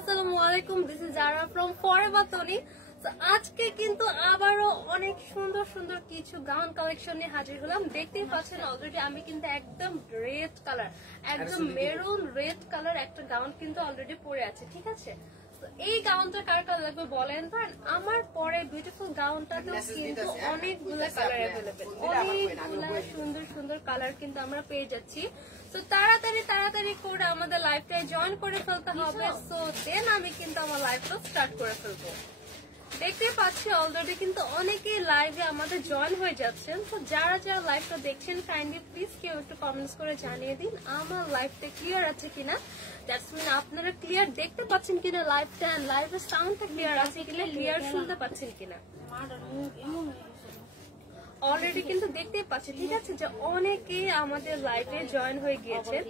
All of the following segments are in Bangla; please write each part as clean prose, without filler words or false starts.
আসসালামু আলাইকুম, this is Zara from forever Toni. আজকে কিন্তু আবারও অনেক সুন্দর সুন্দর কিছু গাউন কালেকশন নিয়ে হাজির হলাম। দেখতেই পাচ্ছেন অলরেডি আমি কিন্তু একদম রেড কালার, একদম মেরুন রেড কালার একটা গাউন কিন্তু অলরেডি পরে আছে, ঠিক আছে। এই গাউনটা কার কার লাগবে বলেন তো। আমার পরে বিউটিফুল গাউনটাতেও কিন্তু অনেকগুলো কালার অ্যাভেলেবেল, অনেকগুলো সুন্দর সুন্দর কালার কিন্তু আমরা পেয়ে যাচ্ছি। তো তাড়াতাড়ি তাড়াতাড়ি করে আমাদের লাইভটায় জয়েন করে ফেলতে হবে। সো দেন আমি কিন্তু আমার লাইভটা স্টার্ট করে ফেলবো। দেখতে পাচ্ছি অলরেডি কিন্তু অনেকেই লাইভে আমাদের জয়েন হয়ে যাচ্ছেন। তো যারা যারা লাইভটা দেখছেন কাইন্ডলি প্লিজ কেউ একটু কমেন্টস করে জানিয়ে দিন আমার লাইভটা ক্লিয়ার আছে কিনা। দ্যাটস মিন আপনারা ক্লিয়ার দেখতে পাচ্ছেন কিনা লাইভটা, লাইভের সাউন্ডটা ক্লিয়ার আছে কিনা, ক্লিয়ার শুনতে পাচ্ছেন কিনা। অলরেডি কিন্তু দেখতেই পাচ্ছি, ঠিক আছে, যে অনেকেই আমাদের লাইভে জয়েন হয়ে গিয়েছেন।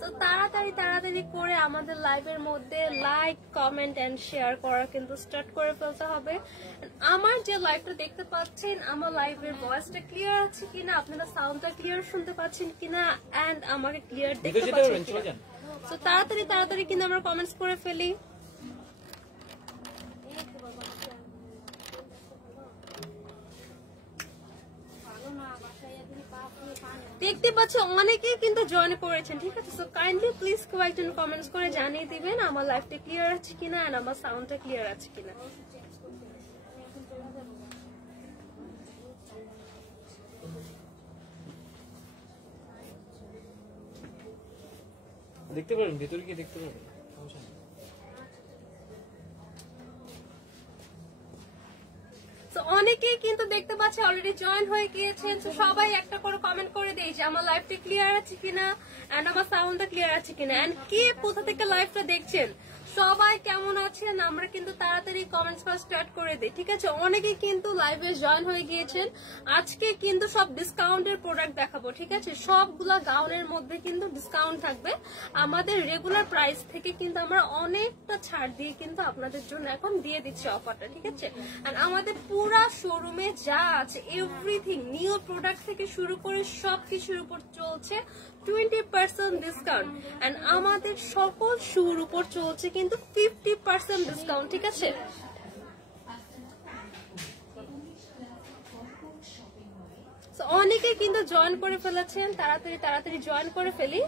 তো তাড়াতাড়ি তাড়াতাড়ি করে আমাদের লাইভের মধ্যে লাইক, কমেন্ট এন্ড শেয়ার করা কিন্তু স্টার্ট করে ফেলতে হবে। আমার যে লাইভটা দেখতে পাচ্ছেন, আমার লাইভের ভয়েসটা ক্লিয়ার আছে কিনা, আপনারা সাউন্ডটা ক্লিয়ার শুনতে পাচ্ছেন কিনা, এন্ড আমাকে ক্লিয়ার দেখতে পাচ্ছেন কিনা। তো তাড়াতাড়ি তাড়াতাড়ি কিন্তু আমরা কমেন্টস করে ফেলি। দেখতে পাচ্ছি অনেকেই কিন্তু জয়েন করেছেন, ঠিক আছে। সো কাইন্ডলি প্লিজ কয়েকজন কমেন্টস করে জানিয়ে দিবেন আমার লাইভটা ক্লিয়ার আছে কিনা এন্ড আমার সাউন্ডটা ক্লিয়ার আছে কিনা। দেখতে পারেন, ভেতরে গিয়ে দেখতে পারেন। অনেকেই কিন্তু দেখতে পাচ্ছি অলরেডি জয়েন হয়ে গিয়েছেন। তো সবাই একটা করে কমেন্ট করে দিই যে আমার লাইভটা ক্লিয়ার আছে কিনা এন্ড আমার সাউন্ডটা ক্লিয়ার আছে কিনা, এন্ড কে কোথা থেকে লাইভটা দেখছেন, সবাই কেমন আছেন, আমরা কিন্তু তাড়াতাড়ি কমেন্টস করা স্টার্ট করে দিই, ঠিক আছে। অনেকেই কিন্তু লাইভে জয়েন হয়ে গিয়েছেন। আজকে কিন্তু সব ডিসকাউন্টের প্রোডাক্ট দেখাবো, ঠিক আছে। সবগুলা গাউনের মধ্যে কিন্তু ডিসকাউন্ট থাকবে। আমাদের রেগুলার প্রাইস থেকে কিন্তু আমরা অনেকটা ছাড় দিয়ে কিন্তু আপনাদের জন্য এখন দিয়ে দিচ্ছি অফারটা, ঠিক আছে। আর আমাদের পুরা শোরুমে যা আছে এভরিথিং, নিউ প্রোডাক্ট থেকে শুরু করে সবকিছুর উপর চলছে 20% ডিসকাউন্ট, এন্ড আমাদের সকল শুর উপর চলছে কিন্তু 50% ডিসকাউন্ট, ঠিক আছে। অনেকে কিন্তু জয়েন করে ফেলেছেন, তাড়াতাড়ি তাড়াতাড়ি জয়েন করে ফেলি।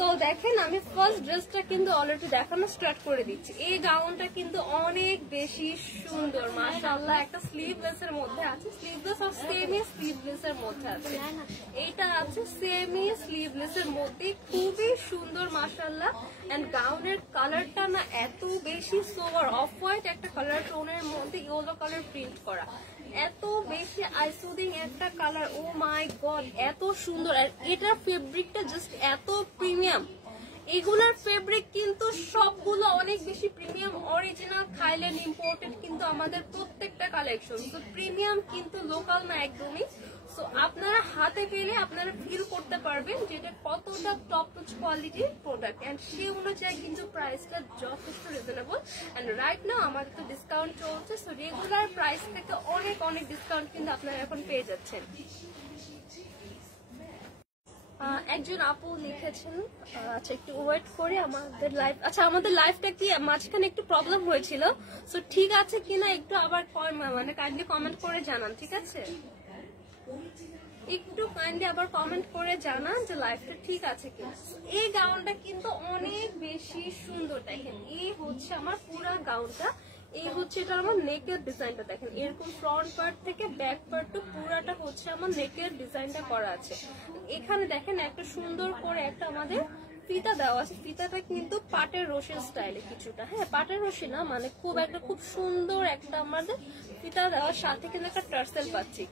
সো দেখেন আমি ফার্স্ট ড্রেসটা কিন্তু অলরেডি দেখানো স্টার্ট করে দিচ্ছি। এই গাউনটা কিন্তু অনেক বেশি সুন্দর, মাশাআল্লাহ। একটা স্লিভলেস এর মধ্যে আছে, স্লিভলেস আর সেমি স্লিভলেস এর মধ্যে আছে। এইটা আছে সেমি স্লিভলেস এর মধ্যে, খুবই সুন্দর মাশাআল্লাহ। এন্ড গাউনের কালারটা না এত বেশি সোবার, অফ হোয়াইট একটা কালার টোনের মধ্যে ইয়েলো কালার প্রিন্ট করা, এত বেশি আইসুদিং একটা কালার। ও মাই গড, এত সুন্দর। আর এটার ফেব্রিকটা জাস্ট এত প্রিমিয়াম। এগুলার ফেব্রিক কিন্তু সবগুলো অনেক বেশি প্রিমিয়াম, অরিজিনাল থাইল্যান্ড ইম্পোর্টেড কিন্তু আমাদের প্রত্যেকটা কালেকশন। তো প্রিমিয়াম কিন্তু লোকাল না একদমই। সো আপনারা হাতে পেলে আপনারা ফিল করতে পারবেন যে এটা কতটা টপ নচ কোয়ালিটির প্রোডাক্ট, এন্ড সেই অনুযায়ী কিন্তু প্রাইসটা যথেষ্ট রিজনেবল। এন্ড রাইট নাও আমাদের তো ডিসকাউন্ট চলছে, সো রেগুলার প্রাইস থেকে অনেক অনেক ডিসকাউন্ট কিন্তু আপনারা এখন পেয়ে যাচ্ছেন। একজন আপু লিখেছেন, আচ্ছা একটু ওয়েট করি আমাদের লাইভ। আচ্ছা আমাদের লাইভটা কি মাঝখানে একটু প্রবলেম হয়েছিল, সো ঠিক আছে কিনা একটু আবার মানে কাইন্ডলি কমেন্ট করে জানান, ঠিক আছে। একটু কাইন্ডলি আবার কমেন্ট করে জানান যে লাইভটা ঠিক আছে কিনা। এই গাউনটা কিন্তু অনেক বেশি সুন্দর। দেখেন এই হচ্ছে আমার পুরা গাউনটা, এই হচ্ছে এটা আমার নেকের ডিজাইনটা। দেখেন এরকম ফ্রন্ট পার্ট থেকে ব্যাক পার্ট টু পুরাটা হচ্ছে আমার নেকের ডিজাইনটা করা আছে। এখানে দেখেন একটা সুন্দর করে একটা আমাদের ফিতা দেওয়া আছে। ফিতাটা কিন্তু পাটের রশির স্টাইলে কিছুটা, হ্যাঁ পাটের রশি না, মানে খুব সুন্দর একটা আমাদের ফিতা দেওয়ার সাথে কিন্তু একটা টার্সেল পাচ্ছি।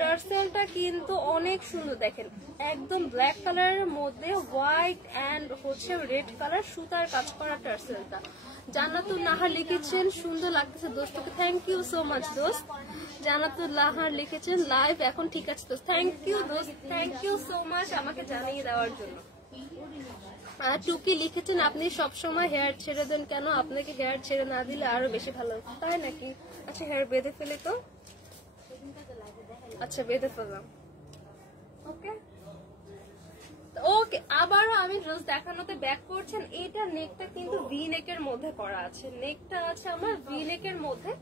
টার্সেলটা কিন্তু অনেক সুন্দর। দেখেন একদম ব্ল্যাক কালারের মধ্যে হোয়াইট এন্ড হচ্ছে রেড কালার সুতার কাজ করা টার্সেলটা। জান্নাতুল নাহার লিখেছেন সুন্দর লাগতেছে দোস্তকে, থ্যাংক ইউ সো মাচ দোস্ত। জান্নাতুল নাহার লিখেছেন লাইভ এখন ঠিক আছে দোস্ত, থ্যাংক ইউ দোস্ত, থ্যাংক ইউ সো মাচ আমাকে জানিয়ে দেওয়ার জন্য। আর টুকি লিখেছেন আপনি সবসময় হেয়ার ছেড়ে দেন কেন, আপনাকে হেয়ার ছেড়ে না দিলে আরো বেশি ভালো, তাই নাকি? আচ্ছা হেয়ার বেঁধে ফেলে তো, আচ্ছা বেঁধে ফেললাম, ওকে। ওকে, আবারও আমি ড্রেস দেখানোতে ব্যাক করছেন। এইটা নেকটা কিন্তু ভি নেকের মধ্যে করা আছে, নেকটা আছে আমার ভি নেকের মধ্যে।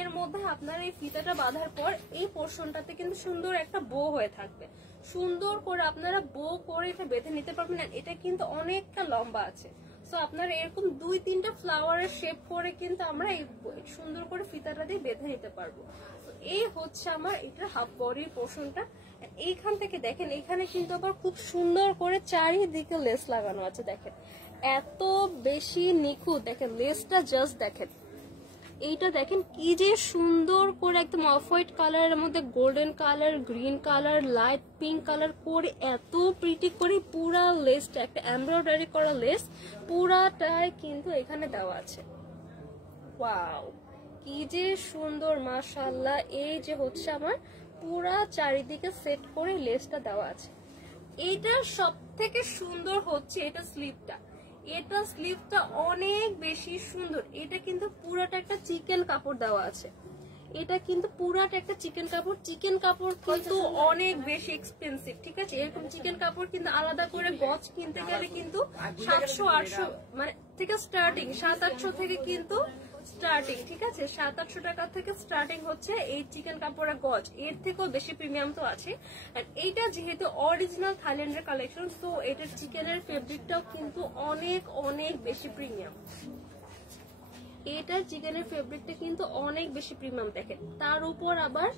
এর মধ্যে আপনার এই ফিতাটা বাঁধার পর এই পোর্শনটাতে কিন্তু সুন্দর একটা বো হয়ে থাকবে, সুন্দর করে আপনারা বো করে এটা বেঁধে নিতে পারবেন। এটা কিন্তু অনেকটা লম্বা আছে, সো আপনারা এরকম 2-3টা ফ্লাওয়ারের শেপ করে কিন্তু আমরা এই সুন্দর করে ফিতাটা দিয়ে বেঁধে নিতে পারবো। এই হচ্ছে আমার এটা হাফ বডির পোর্শনটা। এইখান থেকে দেখেন এখানে কিন্তু আবার খুব সুন্দর করে চারিদিকে লেস লাগানো আছে, দেখেন এত বেশি নিখুঁত। দেখেন লেসটা জাস্ট দেখেন, এইটা দেখেন কি যে সুন্দর করে একদম অফ হোয়াইট কালারের মধ্যে golden colour, green colour, light pink colour করে এত প্রিটি করে পুরা লেসটা, একটা এমব্রয়ডারি করা লেস পুরাটাই কিন্তু এখানে দেওয়া আছে। ওয়াও, কি যে সুন্দর মাশাআল্লাহ। এই যে হচ্ছে আমার পুরা চারিদিকে সেট করে লেসটা দেওয়া আছে। এইটা সব থেকে সুন্দর হচ্ছে এটা স্লিভটা, এটা স্লিভটা অনেক বেশি সুন্দর। এটা কিন্তু পুরাটা একটা চিকেন কাপড় দেওয়া আছে, এটা কিন্তু পুরাটা একটা চিকেন কাপড়। চিকেন কাপড় কিন্তু অনেক বেশি এক্সপেন্সিভ, ঠিক আছে? এরকম চিকেন কাপড় কিন্তু আলাদা করে গজ কিনতে গেলে কিন্তু 700-800 মানে থেকে স্টার্টিং, 700-800 থেকে কিন্তু স্টার্টিং, ঠিক আছে? 700-800 টাকা থেকে স্টার্টিং হচ্ছে এই চিকেন কাপড়ের গজ। এর থেকেও বেশি প্রিমিয়াম তো আছে। আর এইটা যেহেতু অরিজিনাল থাইল্যান্ডের কালেকশন, তো এটার চিকেনের ফেব্রিকটাও কিন্তু অনেক অনেক বেশি প্রিমিয়াম। এটার চিকেনের ফেব্রিকটা কিন্তু অনেক বেশি প্রিমিয়াম। দেখেন তার উপর আবার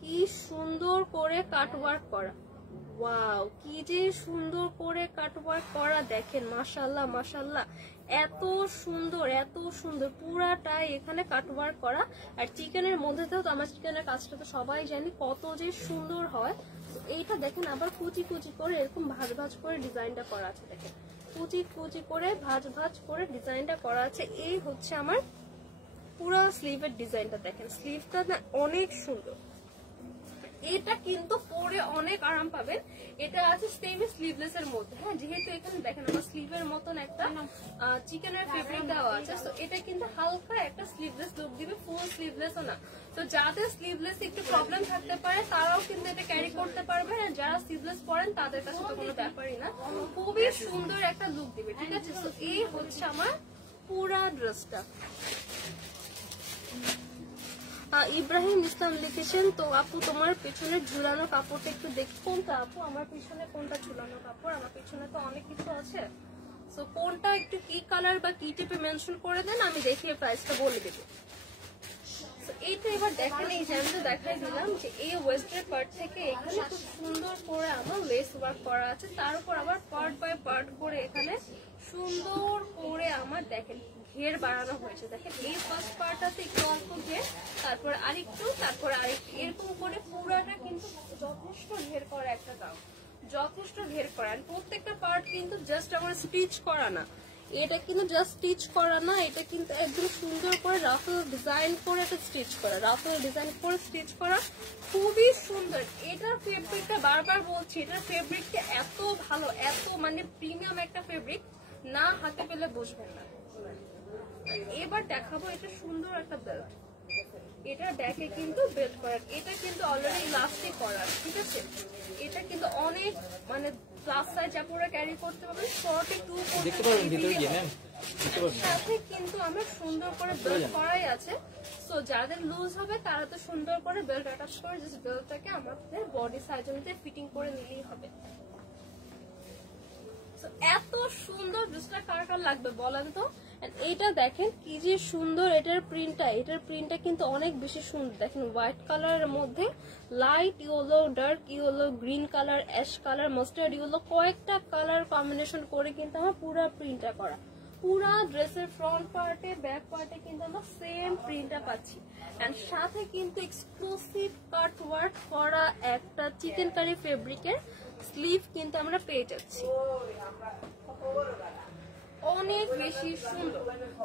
কি সুন্দর করে কাটওয়ার্ক করা। ওয়াও, কি যে সুন্দর করে কাটওয়ার্ক করা, দেখেন মাশাআল্লাহ মাশাআল্লাহ, এত সুন্দর এত সুন্দর পুরাটাই এখানে কাটওয়ার্ক করা। আর চিকেনের মধ্যে তো আমার চিকেনের কাজটা তো সবাই জানি কত যে সুন্দর হয়। তো এইটা দেখেন আবার কুচি কুচি করে এরকম ভাঁজ ভাঁজ করে ডিজাইনটা করা আছে, দেখেন কুচি কুচি করে ভাঁজ ভাঁজ করে ডিজাইনটা করা আছে। এই হচ্ছে আমার পুরো স্লিভের ডিজাইনটা, দেখেন স্লিভটা না অনেক সুন্দর। এটা কিন্তু পরে অনেক আরাম পাবেন। এটা আছে সেমি স্লিভলেস এর মধ্যে, হ্যাঁ, যেহেতু এখানে দেখেন আমার স্লিভের মতন একটা চিকেনের ফেব্রিক দেওয়া আছে, তো এটা কিন্তু হালকা একটা স্লিভলেস লুক দিবে, ফুল স্লিভলেসও না। তো যাদের স্লিভলেস একটু প্রবলেম থাকতে পারে তারাও কিন্তু এটা ক্যারি করতে পারবে, আর যারা স্লিভলেস পরেন তাদের কাছে তো কোনো ব্যাপারই না, খুবই সুন্দর একটা লুক দিবে, ঠিক আছে? তো এই হচ্ছে আমার পুরা ড্রেসটা। ইব্রাহিম ইসলাম লিখেছেন, তো আপু তোমার পেছনে ঝুলানো কাপড়টা একটু দেখি। কোনটা আপু? আমার পিছনে কোনটা ঝুলানো কাপড়? আমার পিছনে তো অনেক কিছু আছে, সো কোনটা একটু কি কালার বা কি টিপে মেনশন করে দেন, আমি দেখিয়ে প্রাইসটা বলে দেবো। এইটা এবার দেখেন, এই যে আমি তো দেখাই দিলাম যে এই ওয়েস্টের পার্ট থেকে এখানে খুব সুন্দর করে আমার লেস ওয়ার্ক করা আছে, তার উপর আবার পার্ট বাই পার্ট করে এখানে সুন্দর করে আমার দেখেন ঘের বাড়ানো হয়েছে। দেখেন এই ফার্স্ট পার্টটাতে একটু অল্প ঘের, তারপর আরেকটু, তারপর আরেকটু, এরকম করে পুরাটা কিন্তু যথেষ্ট ঘের করা একটা গাউন, যথেষ্ট ঘের করা। আর প্রত্যেকটা পার্ট কিন্তু জাস্ট আমার স্টিচ করা না, এটা কিন্তু জাস্ট স্টিচ করা না, এটা কিন্তু একদম সুন্দর করে রাফেল ডিজাইন করে একটা স্টিচ করা, রাফেল ডিজাইন করে স্টিচ করা, খুবই সুন্দর। এটার ফেব্রিকটা বারবার বলছি, এটার ফেব্রিকটা এত ভালো, এত মানে প্রিমিয়াম একটা ফেব্রিক, না হাতে পেলে বুঝবেন না। এবার দেখাবো এটা সুন্দর একটা বেল্ট, এটার ব্যাকে কিন্তু বেল্ট করা, এটা কিন্তু অলরেডি ইলাস্টিক করা, ঠিক আছে? এটা কিন্তু অনেক মানে প্লাস সাইজ আপনারা ক্যারি করতে পারবেন, 42 দেখতে পারবেন ভিতরে গিয়ে ম্যাম, দেখতে পারবেন সাথে কিন্তু আমরা সুন্দর করে বেল্ট করাই আছে। সো যাদের লুজ হবে তারা তো সুন্দর করে বেল্ট অ্যাটাচ করে জাস্ট বেল্টটাকে আমাদের বডি সাইজ অনুযায়ী ফিটিং করে নিলেই হবে। এত সুন্দর ড্রেসটা কার কার লাগবে বলেন তো? এইটা দেখেন কি যে সুন্দর, এটার প্রিন্টটা কিন্তু অনেক বেশি সুন্দর। দেখেন হোয়াইট কালারের মধ্যে light yellow, dark yellow, green colour, ash colour, mustard yellow, কয়েকটা কালার কম্বিনেশন করে কিন্তু আমার পুরো প্রিন্টটা করা। পুরা ড্রেসের ফ্রন্ট পার্টে ব্যাক পার্টে কিন্তু আমরা সেম প্রিন্টটা পাচ্ছি, এন্ড সাথে কিন্তু এক্সক্লুসিভ কাট ওয়ার্ক করা একটা চিকেন কারি ফেব্রিকের স্লিভ কিন্তু আমরা পেয়ে যাচ্ছি, অনেক বেশি সুন্দর।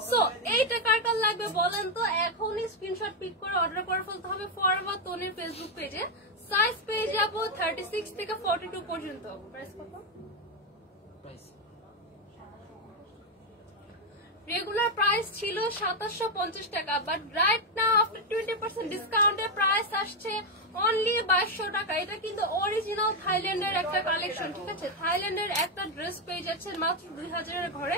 সো এইটা কার কার লাগবে বলেন তো? এখনই স্ক্রিনশট পিক করে অর্ডার করে ফেলতে হবে ফরওয়ার্ড তনির ফেসবুক পেজে। সাইজ পেয়ে যাবো 36 থেকে 42 পর্যন্ত। প্রাইস কত? রেগুলার প্রাইস ছিল 2750 টাকা, বাট রাইট নাও আফটার 20% ডিসকাউন্টের প্রাইস আসছে অনলি 2200 টাকা। এটা কিন্তু অরিজিনাল থাইল্যান্ডের একটা কালেকশন, ঠিক আছে? থাইল্যান্ডের একটা ড্রেস পেয়ে যাচ্ছেন মাত্র 2000 এর ঘরে,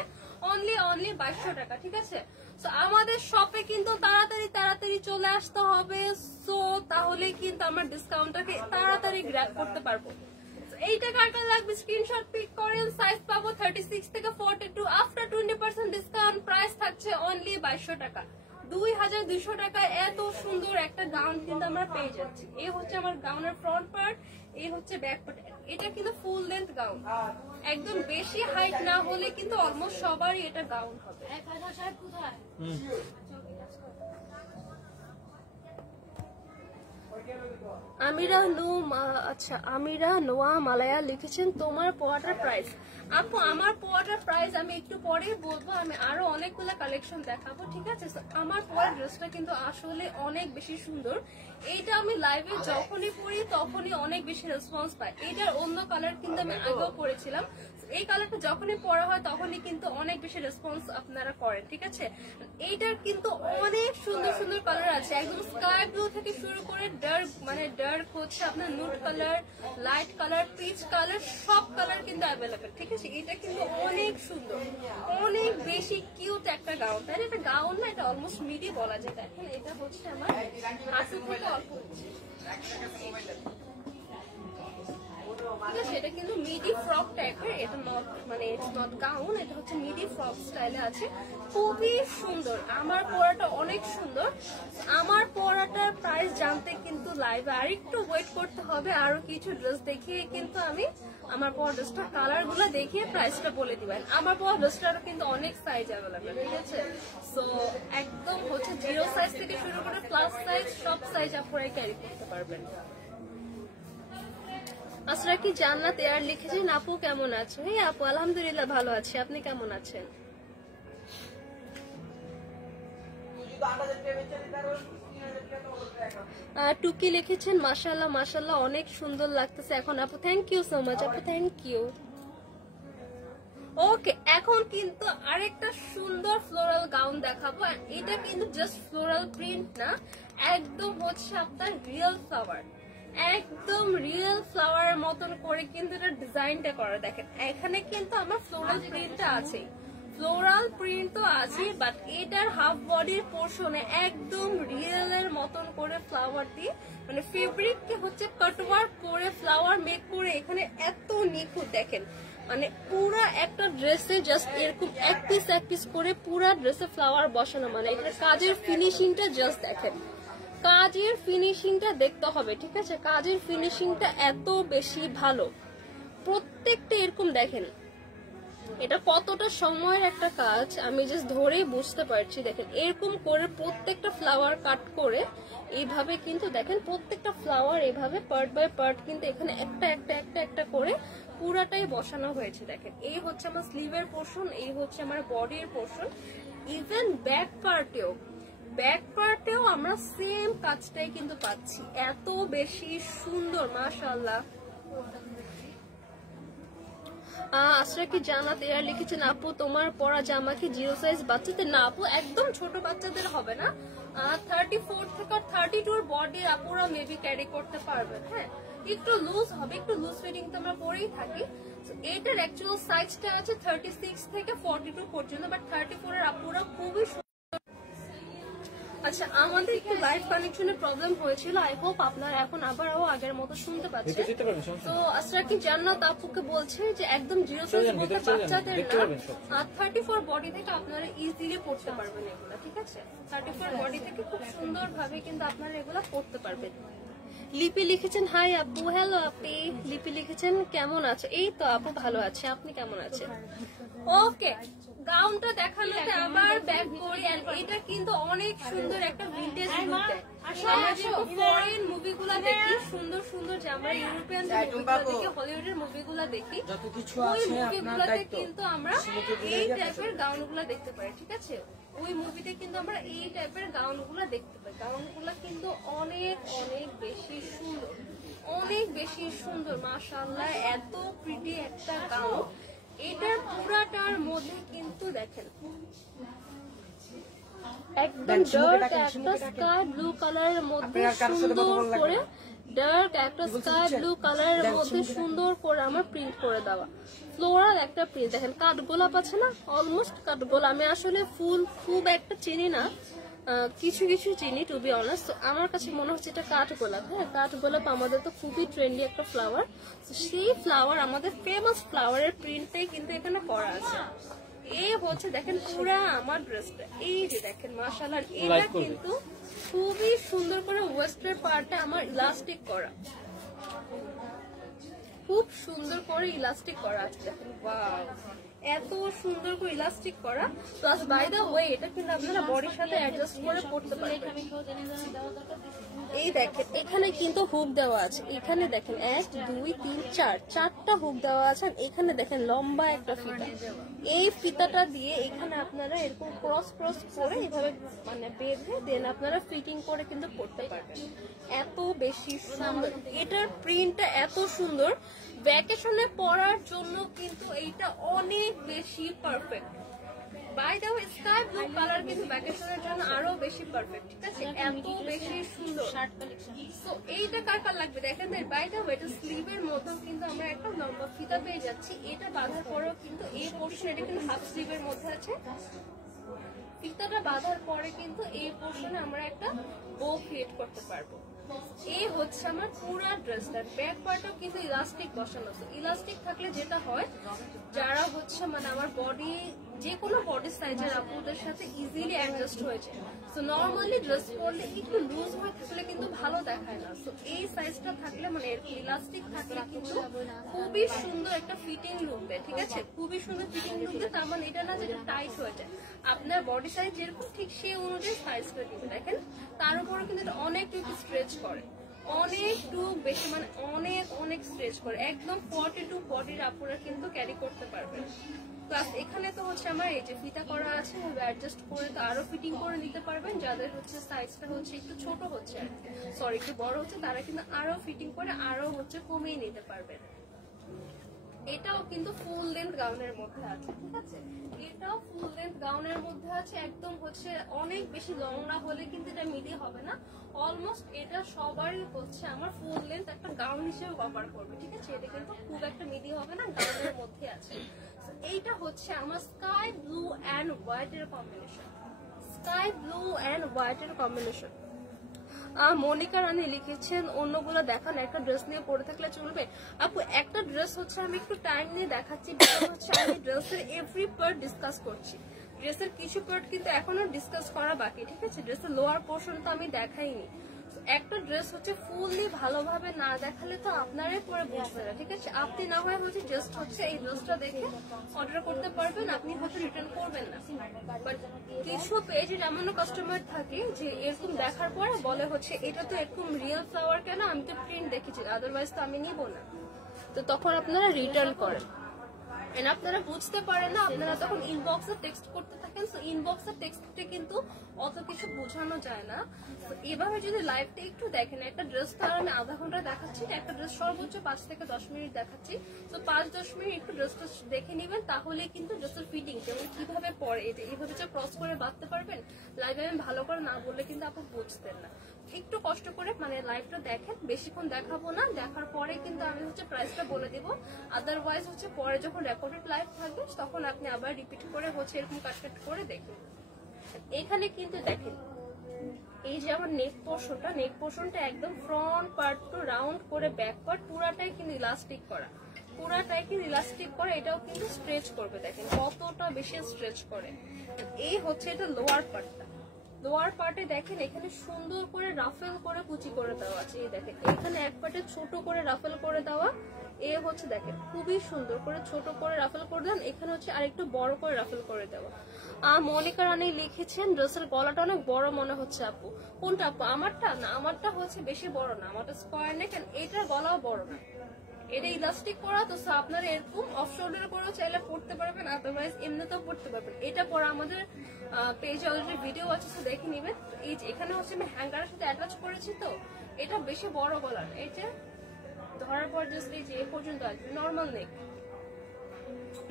অনলি 2200 টাকা, ঠিক আছে? সো আমাদের শপে কিন্তু তাড়াতাড়ি চলে আসতে হবে, সো তাহলে কিন্তু আমার ডিসকাউন্টটাকে তাড়াতাড়ি গ্র্যাব করতে পারবো। এইটা কার কার লাগবে স্ক্রিনশট পিক করেন। সাইজ পাবো 36 থেকে 42, আফটার 20% ডিসকাউন্ট প্রাইস থাকছে অনলি 2200 টাকা। 2200 টাকায় এত সুন্দর একটা গাউন কিন্তু আমরা পেয়ে যাচ্ছি। এই হচ্ছে আমার গাউনের ফ্রন্ট পার্ট, এই হচ্ছে ব্যাক পার্ট। এটা কিন্তু ফুল লেন্থ গাউন, একদম বেশি হাইট না হলে কিন্তু অলমোস্ট সবারই এটা গাউন হবে। আমিরা নোয়া মালায়া লিখেছেন তোমার পোয়াটার প্রাইস। আপু আমার পোয়াটার প্রাইস আমি একটু পরে বলবো, আমি আরো অনেকগুলো কালেকশন দেখাবো, ঠিক আছে? আমার পোয়ার ড্রেসটা কিন্তু আসলে অনেক বেশি সুন্দর। এইটা আমি লাইভে যখনই পরি তখনই অনেক বেশি রেসপন্স পাই। এটার অন্য কালার কিন্তু আমি আগেও পরেছিলাম, এই কালারটা যখনই পরা হয় তখনই কিন্তু অনেক বেশি রেসপন্স আপনারা করেন, ঠিক আছে? এইটার কিন্তু অনেক সুন্দর সুন্দর কালার আছে, একদম স্কাই ব্লু থেকে শুরু করে ডার্ক হচ্ছে আপনার nude colour, light colour, peach colour, সব কালার কিন্তু অ্যাভেলেবেল, ঠিক আছে? এটা কিন্তু অনেক সুন্দর, অনেক বেশি কিউট একটা গাউন, তাই না? এটা গাউন না, এটা অলমোস্ট মিডি বলা যায়। দেখেন এটা হচ্ছে আমার হাঁটু থেকে অল্প হচ্ছে, ঠিক আছে? এটা কিন্তু মিডি ফ্রক টাইপের, এটা নট গাউন, এটা হচ্ছে মিডি ফ্রক স্টাইলে আছে, খুবই সুন্দর। আমার পরাটা অনেক সুন্দর। আমার পরাটার প্রাইস জানতে কিন্তু লাইভে আরেকটু ওয়েট করতে হবে, আরো কিছু ড্রেস দেখিয়ে কিন্তু আমি আমার পরা ড্রেসটা কালার গুলো দেখিয়ে প্রাইসটা বলে দিবেন। আমার পরা ড্রেসটারও কিন্তু অনেক সাইজ অ্যাভেলেবেল, ঠিক আছে? সো একদম হচ্ছে 0 সাইজ থেকে শুরু করে প্লাস সাইজ, সব সাইজ আপনারা ক্যারি করতে পারবেন। আসরা কি জান্নাত এয়ার লিখেছেন আপু কেমন আছো? হ্যাঁ আপু আলহামদুলিল্লাহ ভালো আছি, আপনি কেমন আছেন? টুকি লিখেছেন মাশাআল্লাহ মাশাআল্লাহ অনেক সুন্দর লাগতেছে এখন আপু। থ্যাংক ইউ সো মাচ আপু, থ্যাংক ইউ। ওকে, এখন কিন্তু আরেকটা সুন্দর ফ্লোরাল গাউন দেখাবো। এটা কিন্তু জাস্ট ফ্লোরাল প্রিন্ট না, একদম হচ্ছে আপনার রিয়েল ফ্লাওয়ার, একদম রিয়েল ফ্লাওয়ারের মতন করে কিন্তু এটা ডিজাইনটা করা। দেখেন এখানে কিন্তু আমার ফ্লোরাল প্রিন্টটা আছে, ফ্লোরাল প্রিন্ট তো আছে, বাট এটার হাফ বডির পোর্শনে একদম রিয়েলের মতন করে ফ্লাওয়ার দিয়ে, মানে ফেব্রিককে হচ্ছে কাটওয়ার্ক করে ফ্লাওয়ার মেক করে এখানে এত নিখুঁত। দেখেন মানে পুরা একটা ড্রেসে জাস্ট এরকম এক পিস করে পুরা ড্রেসে ফ্লাওয়ার বসানো, মানে এখানে কাজের ফিনিশিংটা জাস্ট দেখেন, কাজের ফিনিশিংটা দেখতে হবে, ঠিক আছে? কাজের ফিনিশিংটা এত বেশি ভালো, প্রত্যেকটা এরকম দেখেন এটা কতটা সময়ের একটা কাজ আমি জাস্ট ধরেই বুঝতে পারছি। দেখেন এরকম করে প্রত্যেকটা ফ্লাওয়ার কাট করে এইভাবে কিন্তু দেখেন প্রত্যেকটা ফ্লাওয়ার এইভাবে পার্ট বাই পার্ট কিন্তু এখানে একটা করে পুরাটাই বসানো হয়েছে। দেখেন এই হচ্ছে আমার স্লিভের পোর্শন, এই হচ্ছে আমার বডির পোর্শন, ইভেন ব্যাক পার্টেও আমরা সেম কাজটাই কিন্তু পাচ্ছি, এত বেশি সুন্দর মাশাআল্লাহ। আসরা কি জান্নাত এয়ার লিখেছেন আপু তোমার পরা জামা কি 0 সাইজ বাচ্চাদের? না আপু একদম ছোট বাচ্চাদের হবে না, 34 থেকে 32 বডির আপুরা মেবি ক্যারি করতে পারবে। হ্যাঁ একটু লুজ হবে, একটু লুজ ফিটিং তো আমরা পরেই থাকি। এটার অ্যাকচুয়াল সাইজটা আছে 36 থেকে 42 পর্যন্ত, বাট 34 এর আপুরা খুবই। আচ্ছা আমাদের একটু লাইভ কানেকশনের প্রবলেম হয়েছিল, আই হোপ আপনারা এখন আবারও আগের মতো শুনতে পাচ্ছেন। তো আসরা কি জান্নাত আপুকে বলছে যে একদম 0 সাইজ বলতে বাচ্চাদের না, 34 বডি থেকে আপনারা ইজিলি পড়তে পারবেন এগুলা, ঠিক আছে? 34 বডি থেকে খুব সুন্দর ভাবে কিন্তু আপনারা এগুলা পড়তে পারবেন। লিপি লিখেছেন হাই আপু, হ্যালো আপি। লিপি লিখেছেন কেমন আছো? এই তো আপু ভালো আছে, আপনি কেমন আছেন? ওকে, গাউনটা দেখানোতে আমার ব্যাক করি, আর এটা কিন্তু অনেক সুন্দর একটা ভিন্টেজ লুক দেয়। আমরা যে ফরেন মুভিগুলা দেখি সুন্দর সুন্দর, যে আমরা ইউরোপিয়ান মুভিগুলা দেখি, হলিউডের মুভিগুলা দেখি, ওই মুভিগুলাতে কিন্তু আমরা এই টাইপের গাউনগুলা দেখতে পাই, ঠিক আছে? ওই মুভিতে কিন্তু আমরা এই টাইপের গাউনগুলা দেখতে পাই। গাউনগুলা কিন্তু অনেক অনেক বেশি সুন্দর, অনেক বেশি সুন্দর মাশাআল্লাহ, এত প্রিটি একটা গাউন। এটার পুরাটার মধ্যে কিন্তু দেখেন একদম ডার্ক একটা স্কাই ব্লু কালারের মধ্যে সুন্দর করে ডার্ক একটা স্কাই ব্লু কালারের মধ্যে সুন্দর করে আমার প্রিন্ট করে দেওয়া ফ্লোরাল একটা প্রিন্ট। দেখেন কাঠগোলাপ আছে না, অলমোস্ট কাঠগোলাপ। আমি আসলে ফুল খুব একটা চিনি না, কিছু কিছু চিনি টু বি অনেস্ট। আমার কাছে মনে হচ্ছে এটা কাঠগোলাপ। হ্যাঁ, কাঠগোলাপ আমাদের তো খুবই ট্রেন্ডি একটা ফ্লাওয়ার। সেই ফ্লাওয়ার, আমাদের ফেমাস ফ্লাওয়ারের প্রিন্টটাই কিন্তু এখানে করা আছে। এই হচ্ছে দেখেন পুরা আমার ড্রেসটা, এই যে দেখেন মাশাআল্লাহ, এটা কিন্তু খুবই সুন্দর করে ওয়েস্টের পার্টটা আমার ইলাস্টিক করা, খুব সুন্দর করে ইলাস্টিক করা আছে। দেখেন ওয়াও, এত সুন্দর করে ইলাস্টিক করা। প্লাস বাই দ্য ওয়ে এটা কিন্তু আপনারা বডির সাথে অ্যাডজাস্ট করে পড়তে পারবেন। এই দেখেন এখানে কিন্তু হুক দেওয়া আছে, এখানে দেখেন 1 2 3 4 চারটা হুক দেওয়া আছে। এখানে দেখেন লম্বা একটা ফিতা, এই ফিতাটা দিয়ে এখানে আপনারা এরকম ক্রস ক্রস করে এইভাবে মানে বেঁধে দেন আপনারা ফিটিং করে কিন্তু পড়তে পারবেন। এত বেশি সুন্দর, এটার প্রিন্টটা এত সুন্দর, ভ্যাকেশনে পরার জন্য কিন্তু এইটা অনেক বেশি perfect. By the way sky blue colour কিন্তু ভ্যাকেশনের জন্য আরো বেশি পারফেক্ট, ঠিক আছে, এত বেশি সুন্দর। সো এইটা কার কার লাগবে দেখেন। বাই দ্য ওয়ে এটা স্লিভের মধ্যেও কিন্তু আমরা একটা লম্বা ফিতা পেয়ে যাচ্ছি। এটা বাঁধার পরেও কিন্তু এই পোর্শন, এটা কিন্তু হাফ স্লিভের মধ্যে আছে। ফিতাটা বাঁধার পরে কিন্তু এই পোর্শনে আমরা একটা বো ক্রিয়েট করতে পারবো। এই হচ্ছে আমার পুরো ড্রেসটা। ব্যাক পার্টও কিন্তু ইলাস্টিক বসানো আছে। ইলাস্টিক থাকলে যেটা হয়, যারা হচ্ছে মানে আমার বডি, যে কোনো বডি সাইজের আপুদের সাথে ইজিলি অ্যাডজাস্ট হয়ে যায়। সো নর্মালি ড্রেস পরলে একটু লুজ হয়ে থাকলে কিন্তু ভালো দেখায় না। সো এই সাইজটা থাকলে মানে এর ইলাস্টিক থাকলে কিন্তু খুবই সুন্দর একটা ফিটিং লুক দেয়, ঠিক আছে, খুবই সুন্দর ফিটিং লুক দেয়। তার মানে এটা না যেটা টাইট হয়ে যায়, আপনার বডি সাইজ যেরকম ঠিক সেই অনুযায়ী সাইজটা দিবে। দেখেন তার উপরে কিন্তু এটা অনেকটুকু স্ট্রেচ করে, অনেকটু বেশি, মানে অনেক অনেক স্ট্রেচ করে, একদম 42 বডির আপুরা কিন্তু ক্যারি করতে পারবে। প্লাস এখানে তো হচ্ছে আমার এই যে ফিতা করা আছে, অ্যাডজাস্ট করে তো আরো ফিটিং করে নিতে পারবেন। যাদের হচ্ছে সাইজটা হচ্ছে একটু ছোট হচ্ছে আর কি, সরি একটু বড় হচ্ছে, তারা কিন্তু আরো ফিটিং করে আরো হচ্ছে কমিয়ে নিতে পারবেন। এটাও কিন্তু ফুল লেন্থ গাউনের মধ্যে আছে, ঠিক আছে, এটাও ফুল লেন্থ গাউনের মধ্যে আছে। একদম হচ্ছে অনেক বেশি লং না হলে কিন্তু এটা মিডি হবে না। অলমোস্ট এটা সবারই হচ্ছে আমার ফুল লেন্থ একটা গাউন হিসেবে কভার করবে, ঠিক আছে, এটা কিন্তু খুব একটা মিডি হবে না, গাউনের মধ্যে আছে। এইটা হচ্ছে আমার স্কাই ব্লু অ্যান্ড হোয়াইটের কম্বিনেশন, স্কাই ব্লু অ্যান্ড হোয়াইটের কম্বিনেশন। মনিকা রানী লিখেছেন অন্যগুলো দেখান, একটা ড্রেস নিয়ে পরে থাকলে চলবে। আপু একটা ড্রেস হচ্ছে আমি একটু টাইম নিয়ে দেখাচ্ছি, হচ্ছে আমি ড্রেসের এভরি পার্ট ডিসকাস করছি। ড্রেসের কিছু পার্ট কিন্তু এখনো ডিসকাস করা বাকি, ঠিক আছে, ড্রেসের লোয়ার পোর্শন তো আমি দেখাইনি। একটা ড্রেস হচ্ছে ফুললি ভালোভাবে না দেখালে তো আপনারাই পরে বুঝবে না, ঠিক আছে। আপনি না হয় হচ্ছে জাস্ট হচ্ছে এই ড্রেসটা দেখে অর্ডার করতে পারবেন, আপনি হয়তো রিটার্ন করবেন না। বাট কিছু পেজের এমনও কাস্টমার থাকে যে এরকম দেখার পরে বলে হচ্ছে এটা তো এরকম রিয়েল ফ্লাওয়ার কেন, আমি তো প্রিন্ট দেখেছি, আদারওয়াইজ তো আমি নিব না। তো তখন আপনারা রিটার্ন করেন, আপনারা বুঝতে পারেন না, আপনারা তখন ইনবক্সে টেক্সট করতে থাকেন। সো ইনবক্সে টেক্সটে কিন্তু অত কিছু বোঝানো যায় না। তো এভাবে যদি লাইভটা একটু দেখেন, একটা ড্রেস তো আমি আধা ঘন্টা দেখাচ্ছি, একটা ড্রেস সর্বোচ্চ 5 থেকে 10 মিনিট দেখাচ্ছি। তো 5-10 মিনিট একটু ড্রেসটা দেখে নেবেন, তাহলে কিন্তু ড্রেসের ফিটিং যেমন কিভাবে পরে, এটা এইভাবে যে ক্রস করে বাঁধতে পারবেন। লাইভে আমি ভালো করে না বললে কিন্তু আপনি বুঝতেন না। একটু কষ্ট করে মানে লাইভটা দেখেন, বেশিক্ষণ দেখাবো না, দেখার পরে কিন্তু আমি হচ্ছে প্রাইসটা বলে দিব। আদারওয়াইজ হচ্ছে পরে যখন রেকর্ডেড লাইভ থাকবে তখন আপনি আবার রিপিট করে হচ্ছে এরকম কাট করে দেখুন। এখানে কিন্তু দেখেন এই যে আমার নেক পোর্শনটা একদম ফ্রন্ট পার্ট টু রাউন্ড করে ব্যাক পার্ট পুরাটাই কিন্তু ইলাস্টিক করা, পুরাটাই কিন্তু ইলাস্টিক করা। এটাও কিন্তু স্ট্রেচ করবে, দেখেন কতটা বেশি স্ট্রেচ করে। এই হচ্ছে এটা লোয়ার পার্টটা, লোয়ার পার্টে দেখেন এখানে সুন্দর করে রাফেল করে কুচি করে দেওয়া আছে। এই দেখেন এখানে এক পার্টে ছোট করে রাফেল করে দেওয়া, এ হচ্ছে দেখেন খুবই সুন্দর করে ছোট করে রাফেল করে দেন, এখানে হচ্ছে আরেকটু বড় করে রাফেল করে দেওয়া। মনিকা রানী লিখেছেন ড্রেসের গলাটা অনেক বড় মনে হচ্ছে আপু। কোনটা আপু? আমারটা না, আমারটা হচ্ছে বেশি বড় না, আমারটা স্কোয়ার নেক, এটার গলাও বড় না, এটা ইলাস্টিক করা। তো আপনারা এরকম অফ শোল্ডার করেও চাইলে পড়তে পারবেন, আদারওয়াইজ এমনিতেও পড়তে পারবেন। এটা পরে আমাদের পেজে অলরেডি ভিডিও আছে, তো দেখে নিবেন। এই যে এখানে হচ্ছে আমি হ্যাঙ্গারের সাথে অ্যাটাচ করেছি, তো এটা বেশি বড় গলার, এটা ধরার পর জাস্ট এই যে এ পর্যন্ত আসবে।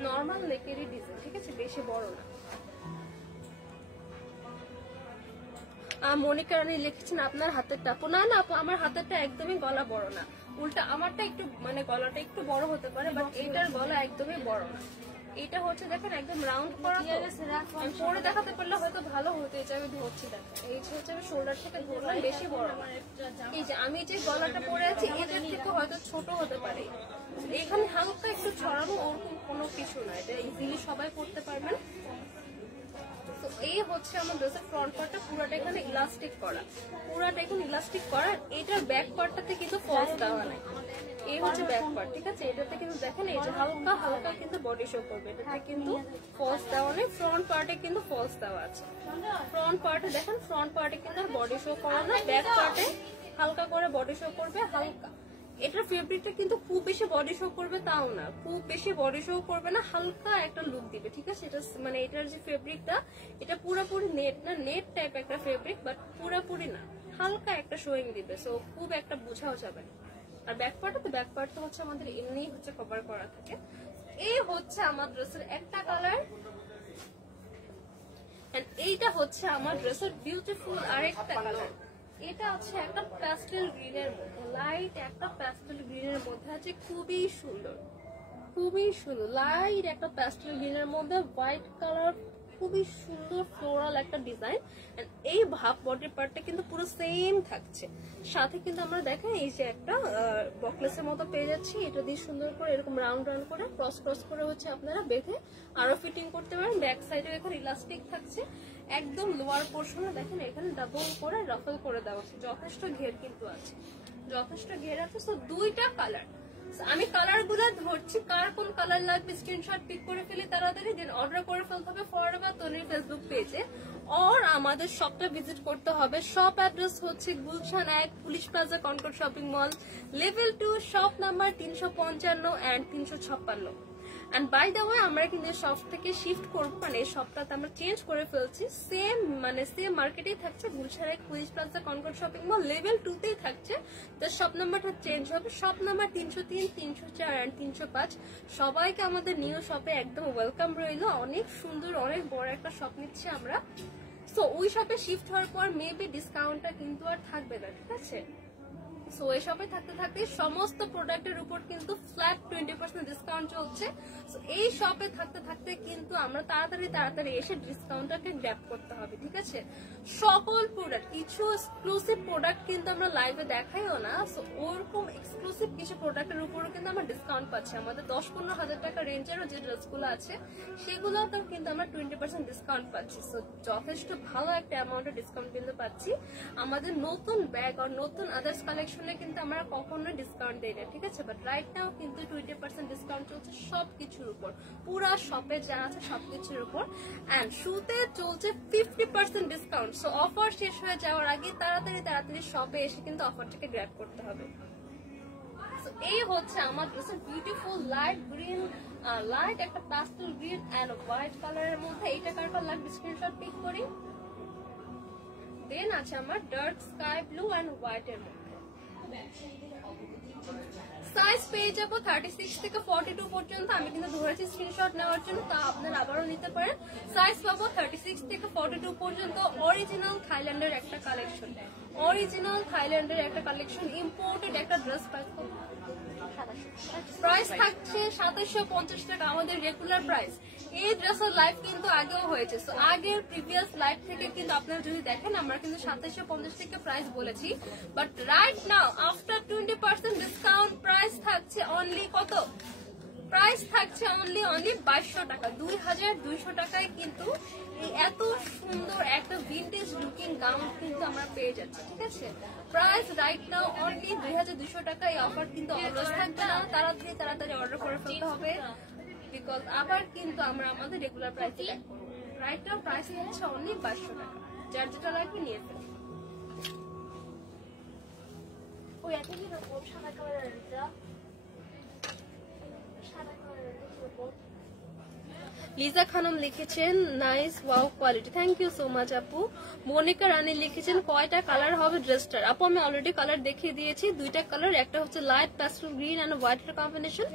নর্মাল নেকেরই ডিজাইন, ঠিক আছে, বেশি বড় না। মনিকা রানী লিখেছেন আপনার হাতেরটা আপু, না না আপু আমার হাতেরটা একদমই গলা বড় না, উল্টা আমারটা একটু মানে গলাটা একটু বড় হতে পারে, বাট এইটার গলা একদমই বড় না। এটা হচ্ছে দেখেন একদম রাউন্ড করা, আমি পরে দেখাতে পারলে হয়তো ভালো হতো। এই যে আমি ধরছি দেখেন, এই যে হচ্ছে আমি শোল্ডার থেকে ধরলাম, বেশি বড় না। এই যে আমি যে গলাটা পরে আছি এটার থেকে হয়তো ছোট হতে পারে, এখানে হালকা একটু ছড়ানো, ওরকম কোনো কিছু না, এটা ইজিলি সবাই করতে পারবেন। তো এই হচ্ছে আমার ড্রেসের ফ্রন্ট পার্টটা, পুরোটা এখানে ইলাস্টিক করা, পুরোটা এখানে ইলাস্টিক করা। এটার ব্যাক পার্টটাতে কিন্তু ফলস দেওয়া নাই, এই হচ্ছে ব্যাক পার্ট, ঠিক আছে। এটাতে কিন্তু দেখেন এই যে হালকা হালকা কিন্তু বডি শো করবে, এটাতে কিন্তু ফলস দেওয়া নেই। ফ্রন্ট পার্টে কিন্তু ফলস দেওয়া আছে, ফ্রন্ট পার্টে দেখেন, ফ্রন্ট পার্টে কিন্তু বডি শো করা না, ব্যাক পার্টে হালকা করে বডি শো করবে, হালকা। এটার ফেব্রিকটা কিন্তু খুব বেশি বডি শো করবে তাও না, খুব বেশি বডি শো করবে না, হালকা একটা লুক দিবে, ঠিক আছে। এটা মানে এটার যে ফেব্রিকটা এটা পুরোপুরি নেট না, নেট টাইপ একটা ফেব্রিক, বাট পুরোপুরি না, হালকা একটা শোয়িং দিবে, সো খুব একটা বোঝাও যাবে না। আর ব্যাক পার্ট, তো ব্যাক পার্ট তো হচ্ছে আমাদের এমনি হচ্ছে কভার করা থাকে। এই হচ্ছে আমার ড্রেসের একটা কালার, এন্ড এইটা হচ্ছে আমার ড্রেসের বিউটিফুল আরেকটা কালার। এটা আছে একটা প্যাস্টেল গ্রিনের মধ্যে, লাইট একটা প্যাস্টেল গ্রিনের মধ্যে আছে, খুবই সুন্দর, খুবই সুন্দর, লাইট একটা প্যাস্টেল গ্রিনের মধ্যে হোয়াইট কালার, খুবই সুন্দর ফ্লোরাল একটা ডিজাইন। এই ভাব বডি পার্টটা কিন্তু পুরো সেম থাকছে, সাথে কিন্তু আমরা দেখেন এই যে একটা বকলেসের মতো পেয়ে যাচ্ছি, এটা দিয়ে সুন্দর করে এরকম রাউন্ড রাউন্ড করে ক্রস ক্রস করে হচ্ছে আপনারা বেঁধে আরো ফিটিং করতে পারেন। ব্যাক সাইডে এখানে ইলাস্টিক থাকছে, একদম লোয়ার পোর্শনে দেখেন এখানে ডাবল করে রাফল করে দেওয়া আছে, যথেষ্ট ঘের কিন্তু আছে, যথেষ্ট ঘের আছে। তো দুইটা কালার, আমি কালার গুলা ধরছি, কার কোন কালার লাগবে স্ক্রিনশট পিক করে ফেলি তাড়াতাড়ি, দেন অর্ডার করে ফেলতে হবে ফরএভার তনির ফেসবুক পেজে, আর আমাদের শপটা ভিজিট করতে হবে। শপ অ্যাড্রেস হচ্ছে Gulshan 1 police plaza Concord shopping mall, level 2, shop number 355 and 356। And by the way আমরা কিন্তু শপ থেকে শিফট করবো, মানে এই শপটাতে আমরা চেঞ্জ করে ফেলছি, সেম মানে সেম মার্কেটেই থাকছে, Gulshan 1 police plaza Concord shopping mall level 2 তেই থাকছে, তো শপ নাম্বারটা চেঞ্জ হবে, শপ নাম্বার 303, 304 এন্ড 305। সবাইকে আমাদের নিউ শপে একদম ওয়েলকাম রইলো, অনেক সুন্দর অনেক বড় একটা শপ নিচ্ছি আমরা। সো ওই শপে শিফট হওয়ার পর মেবি ডিসকাউন্টটা কিন্তু আর থাকবে না, ঠিক আছে। সো এই শপে থাকতে থাকতে সমস্ত প্রোডাক্টের উপর কিন্তু ফ্ল্যাট 20% ডিসকাউন্ট চলছে। সো এই শপে থাকতে থাকতে কিন্তু আমরা তাড়াতাড়ি এসে ডিসকাউন্টটাকে গ্র্যাব করতে হবে, ঠিক আছে। সকল প্রোডাক্ট, কিছু এক্সক্লুসিভ প্রোডাক্ট কিন্তু আমরা লাইভে দেখাইও না, সো ওরকম এক্সক্লুসিভ কিছু প্রোডাক্টের উপরও কিন্তু আমরা ডিসকাউন্ট পাচ্ছি। আমাদের 10-15 হাজার টাকা রেঞ্জেরও যে ড্রেসগুলো আছে সেগুলোতেও কিন্তু আমরা 20% ডিসকাউন্ট পাচ্ছি। সো যথেষ্ট ভালো একটা অ্যামাউন্টের ডিসকাউন্ট কিন্তু পাচ্ছি। আমাদের নতুন ব্যাগ আর নতুন আদার্স কালেকশন কিন্তু আমরা কখনো ডিসকাউন্ট দেই না, ঠিক আছে, বাট রাইট নাও কিন্তু 20% ডিসকাউন্ট চলছে সবকিছুর উপর, পুরা শপে যা আছে সবকিছুর উপর। এন্ড শুতে চলছে 50% ডিসকাউন্ট। সো অফার শেষ হয়ে যাওয়ার আগে তাড়াতাড়ি শপে এসে কিন্তু অফারটাকে গ্র্যাব করতে হবে। এই হচ্ছে আমার ড্রেসের বিউটিফুল লাইট গ্রিন, লাইট একটা প্যাস্টেল গ্রিন এন্ড হোয়াইট কালারের মধ্যে, এইটা কার লাগবে স্ক্রিনশট পিক করি। দেন আছে আমার dark sky blue and white এর মধ্যে, সাইজ পেয়ে যাবো 36 থেকে 42 পর্যন্ত। আমি কিন্তু ধরেছি স্ক্রিনশট নেওয়ার জন্য, তা আপনারা আবারও নিতে পারেন। সাইজ পাবো 36 থেকে 42 পর্যন্ত। অরিজিনাল থাইল্যান্ডের একটা কালেকশন, অরিজিনাল থাইল্যান্ডের একটা কালেকশন, ইম্পোর্টেড একটা ড্রেস পাচ্ছি। প্রাইস থাকছে 2750 টাকা আমাদের রেগুলার প্রাইস। এই ড্রেসের লাইভ কিন্তু আগেও হয়েছে, সো আগের প্রিভিয়াস লাইভ থেকে কিন্তু আপনারা যদি দেখেন আমরা কিন্তু 2750 টাকা প্রাইস বলেছি, but right now after 20% discount price থাকছে অনলি কত? প্রাইস থাকছে অনলি 2200 টাকা, 2200 টাকায় কিন্তু এই এত সুন্দর একটা ভিন্টেজ লুকিং গাউন কিন্তু আমরা পেয়ে যাচ্ছি, ঠিক আছে। প্রাইস রাইট নাও অনলি 2200 টাকা। এই অফার কিন্তু অলওয়েজ থাকবে না, তাড়াতাড়ি অর্ডার করে ফেলতে হবে, বিকজ আবার কিন্তু আমরা আমাদের রেগুলার প্রাইসে ব্যাক করবো। রাইট নাও প্রাইস হচ্ছে অনলি 2200 টাকা, যার যেটা লাগবে নিয়ে ফেলুন। ওই একই রকম সাদা কালারের, সাদা কালারের লিজা খানম লিখেছেন nice wow quality, thank you so much আপু। মনিকা রানী লিখেছেন কয়টা কালার হবে ড্রেসটার? আপু আমি অলরেডি কালার দেখিয়ে দিয়েছি, দুইটা কালার, একটা হচ্ছে light pastel green and white এর কম্বিনেশন,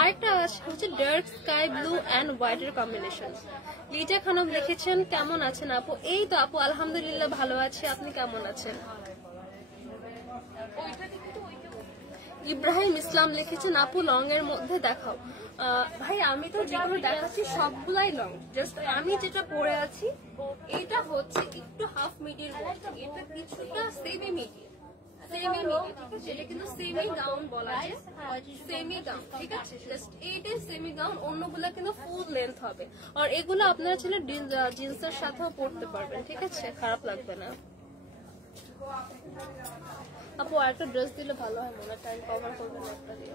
আরেকটা হচ্ছে dark sky blue and white এর কম্বিনেশন। লিজা খানম লিখেছেন কেমন আছেন আপু? এই তো আপু আলহামদুলিল্লাহ ভালো আছি, আপনি কেমন আছেন? ইব্রাহিম ইসলাম লিখেছেন আপু লং এর মধ্যে দেখাও। ভাই আমি তো যেগুলো দেখাচ্ছি সবগুলাই লং, জাস্ট আমি যেটা পরে আছি এটা হচ্ছে একটু হাফ মিডির মধ্যে, এটা কিছুটা সেমি মিডি, সেটা কিন্তু সেমি গাউন বলা যায়, সেমি গাউন, ঠিক আছে? জাস্ট এইটাই সেমি গাউন, অন্যগুলা কিন্তু ফুল লেন্থ হবে। আর এগুলো আপনারা ছেলে জিন্সের সাথেও পরতে পারবেন, ঠিক আছে? খারাপ লাগবে না। আপু একটা ড্রেস দিলে ভালো হয় মনে হয়, টাইম কভার করবেন একটা দিয়ে।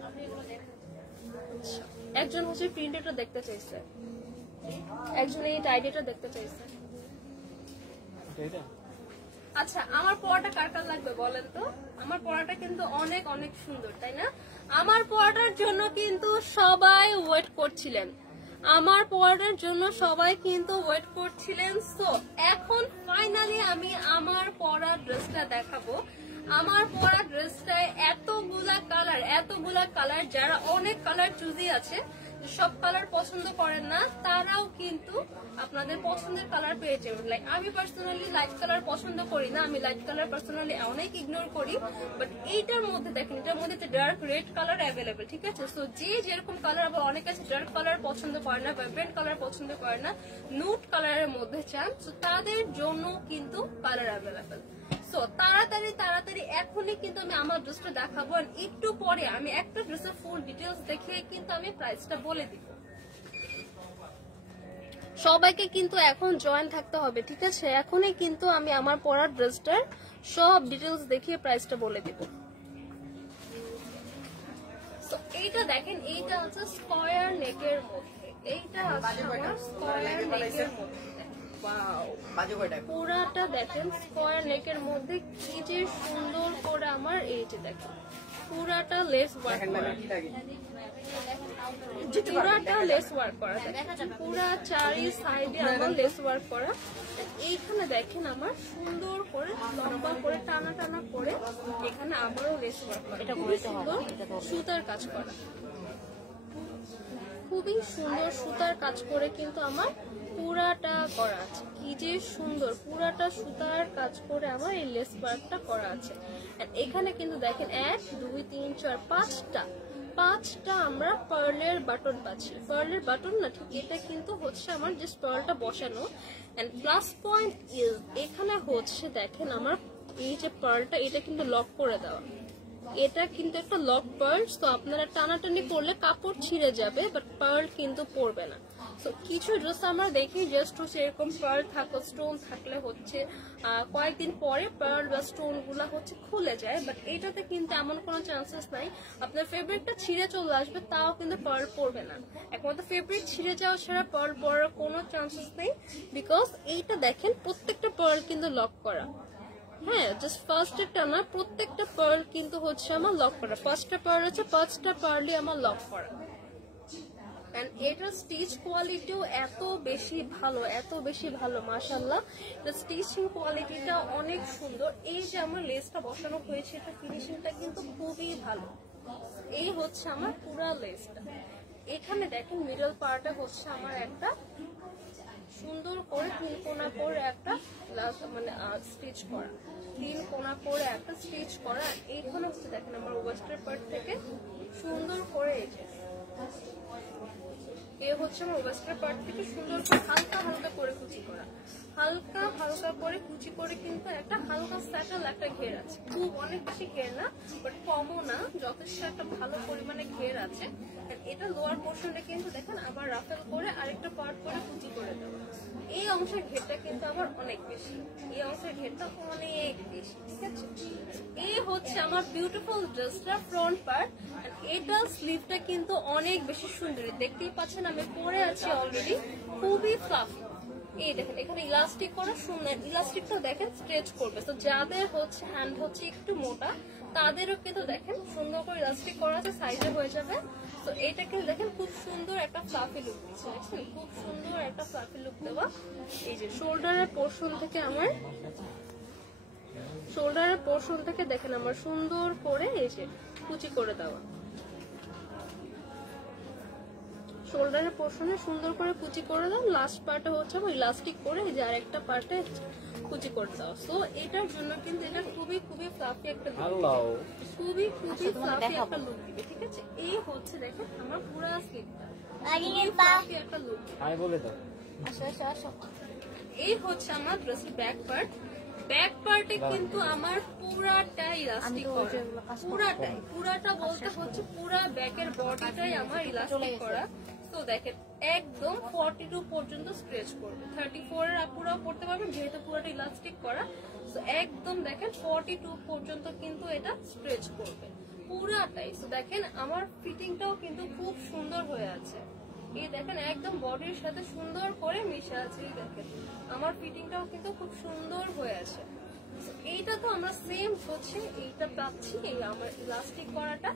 একজন হচ্ছে প্রিন্টেডটা দেখতে চাইছে, একজন এই টাইডিটা দেখতে চাইছে। আচ্ছা আমার পড়াটা কার কার লাগবে বলেন তো? আমার পড়াটা কিন্তু অনেক অনেক সুন্দর, তাই না? আমার পড়াটার জন্য কিন্তু সবাই ওয়েট করছিলেন, আমার পড়াটার জন্য সবাই কিন্তু ওয়েট করছিলেন। সো এখন ফাইনালি আমি আমার পড়া ড্রেসটা দেখাবো। আমার পরা ড্রেসটায় এতগুলা কালার, যারা অনেক কালার চুজি আছে, সব কালার পছন্দ করেন না, তারাও কিন্তু আপনাদের পছন্দের কালার পেয়ে যাবেন। লাইক আমি পার্সোনালি লাইট কালার পছন্দ করি না, আমি লাইট কালার পার্সোনালি অনেক ইগনোর করি, বাট এইটার মধ্যে দেখেন, এটার মধ্যে ডার্ক রেড কালার অ্যাভেলেবেল, ঠিক আছে? সো যে যেরকম কালার, আবার অনেক আছে ডার্ক কালার পছন্দ করে না, ভাইব্রেন্ট কালার পছন্দ করে না, নুট কালারের মধ্যে চান, সো তাদের জন্য কিন্তু কালার অ্যাভেলেবেল। সো তাড়াতাড়ি এখনই কিন্তু আমি আমার ড্রেসটা দেখাবো, আর একটু পরে আমি একটা ড্রেসের ফুল ডিটেলস দেখিয়ে কিন্তু আমি প্রাইসটা বলে দিব। সবাইকে কিন্তু এখন জয়েন থাকতে হবে, ঠিক আছে? এখনই কিন্তু আমি আমার পরার ড্রেসটার সব ডিটেলস দেখিয়ে প্রাইসটা বলে দিব। সো এইটা দেখেন, এইটা হচ্ছে স্কয়ার নেকের মধ্যে, এইটা আছে আমার স্কয়ার নেকের মধ্যে। পুরাটা দেখেন স্কয়ার নেকের মধ্যে কি যে সুন্দর করে আমার, এই যে দেখেন পুরাটা লেস ওয়ার্ক করা, পুরাটা লেস ওয়ার্ক করা, পুরা চারি সাইডে আমার লেস ওয়ার্ক করা। এইখানে দেখেন আমার সুন্দর করে লম্বা করে টানা টানা করে এখানে আবারও লেস ওয়ার্ক করা, খুবই সুন্দর সুতার কাজ করা, খুবই সুন্দর সুতার কাজ করে কিন্তু আমার পুরাটা করা আছে। কি যে সুন্দর, পুরাটা সুতার কাজ করে আমার এই লেস ওয়ার্কটা করা আছে। এখানে কিন্তু দেখেন 1 2 3 4 5টা আমরা পার্লের বাটন পাচ্ছি। পার্লের বাটন না, ঠিক এটা কিন্তু হচ্ছে আমার যে পার্লটা বসানো। এন্ড প্লাস পয়েন্ট ইজ এখানে হচ্ছে দেখেন আমার এই যে পার্লটা, এটা কিন্তু লক করে দেওয়া, এটা কিন্তু একটা লক পার্ল। তো আপনারা টানাটানি করলে কাপড় ছিঁড়ে যাবে, বাট পার্ল কিন্তু পড়বে না। তো কিছু ড্রেস আমরা দেখি জাস্ট হচ্ছে এরকম পার্ল থাকো, স্টোন থাকলে হচ্ছে কয়েকদিন পরে পার্ল বা স্টোন গুলা হচ্ছে খুলে যায়, বাট এইটাতে কিন্তু এমন কোনো চান্সেস নাই। আপনার ফেব্রিকটা ছিঁড়ে চলে আসবে, তাও কিন্তু পার্ল পড়বে না। একমাত্র ফেব্রিক ছিঁড়ে যাওয়া ছাড়া পার্ল পড়ার কোনো চান্সেস নেই, বিকজ এইটা দেখেন প্রত্যেকটা পার্ল কিন্তু লক করা। হ্যাঁ, জাস্ট ফার্স্ট একটা না, প্রত্যেকটা পার্ল কিন্তু হচ্ছে আমার লক করা। ফার্স্টটা পার্ল আছে, 5টা পার্লই আমার লক করা। এন্ড এটার স্টিচ কোয়ালিটিও এত বেশি ভালো মাশাআল্লাহ। এটা স্টিচিং কোয়ালিটিটা অনেক সুন্দর। এই যে আমার লেসটা বসানো হয়েছে, এটা ফিনিশিংটা কিন্তু খুবই ভালো। এই হচ্ছে আমার পুরা লেসটা। এখানে দেখেন মিডল পার্টে হচ্ছে আমার একটা সুন্দর করে 3 কোণা করে একটা মানে স্টিচ করা, 3 কোণা করে একটা স্টিচ করা। এইখানে হচ্ছে দেখেন আমার ওয়েস্টার পার্ট থেকে সুন্দর করে এই হচ্ছে আমার ওয়েস্টার পার্ট থেকে সুন্দর করে হালকা করে কুচি করা, হালকা করে কুচি করে কিন্তু একটা হালকা স্যাটেল একটা ঘের আছে। খুব অনেক বেশি ঘের না, বাট কমও না, যথেষ্ট একটা ভালো পরিমাণে ঘের আছে। এটা লোয়ার পোর্শনটা কিন্তু দেখেন আবার রাফেল করে আরেকটা পার্ট করে কুচি করে দেবো। এই অংশের ঘেরটা কিন্তু আমার অনেক বেশি, এই অংশের ঘেরটা অনেক বেশি, ঠিক আছে? এই হচ্ছে আমার বিউটিফুল ড্রেসটা ফ্রন্ট পার্ট। এটা স্লিভটা কিন্তু অনেক বেশি সুন্দর, দেখতেই পাচ্ছেন আমি পরে আছি অলরেডি, খুবই ফ্লাফি। এই দেখেন এখানে ইলাস্টিক করা সুন্দর, ইলাস্টিকটা দেখেন স্ট্রেচ করবে। তো যাদের হচ্ছে হ্যান্ড হচ্ছে একটু মোটা, তাদেরও কিন্তু দেখেন সুন্দর করে ইলাস্টিক করা আছে, সাইজে হয়ে যাবে। তো এটা কিন্তু দেখেন খুব সুন্দর একটা ফ্লাফি লুক দিচ্ছে, দেখছেন খুব সুন্দর একটা ফ্লাফি লুক দেওয়া। এই যে শোল্ডারের পোর্শন থেকে দেখেন আমার সুন্দর করে এই যে কুচি করে দেওয়া, শোল্ডারের পোর্শনে সুন্দর করে কুচি করে দাও। লাস্ট পার্টে হচ্ছে ইলাস্টিক করে এই যে আরেকটা পার্টে কুচি করে দাও। সো এটার জন্য কিন্তু এটা খুবই খুবই ফ্লাফি একটা খুবই ফ্লাফি একটা লুক দিবে, ঠিক আছে। এই হচ্ছে দেখেন আমার পুরো স্লিপটা ফ্লাফি একটা লুক। হাই বলে দাও। এই হচ্ছে আমার ড্রেসের ব্যাক পার্ট। ব্যাক পার্টে কিন্তু আমার পুরাটা ইলাস্টিক করা, পুরাটা বলতে হচ্ছে পুরা ব্যাকের বডিটাই আমার ইলাস্টিক করা। তো দেখেন একদম 42 পর্যন্ত স্ট্রেচ করবে, 34 এর আপুরাও পড়তে পারবেন যেহেতু পুরোটা ইলাস্টিক করা। তো একদম দেখেন 42 পর্যন্ত কিন্তু এটা স্ট্রেচ করবে পুরাটাই। তো দেখেন আমার ফিটিংটাও কিন্তু খুব সুন্দর হয়ে আছে, এই দেখেন একদম বডির সাথে সুন্দর করে মিশে আছে। এই দেখেন আমার ফিটিংটাও কিন্তু খুব সুন্দর হয়ে আছে। এইটা তো আমরা সেম হচ্ছে এইটা পাচ্ছি, এই আমার ইলাস্টিক করাটা।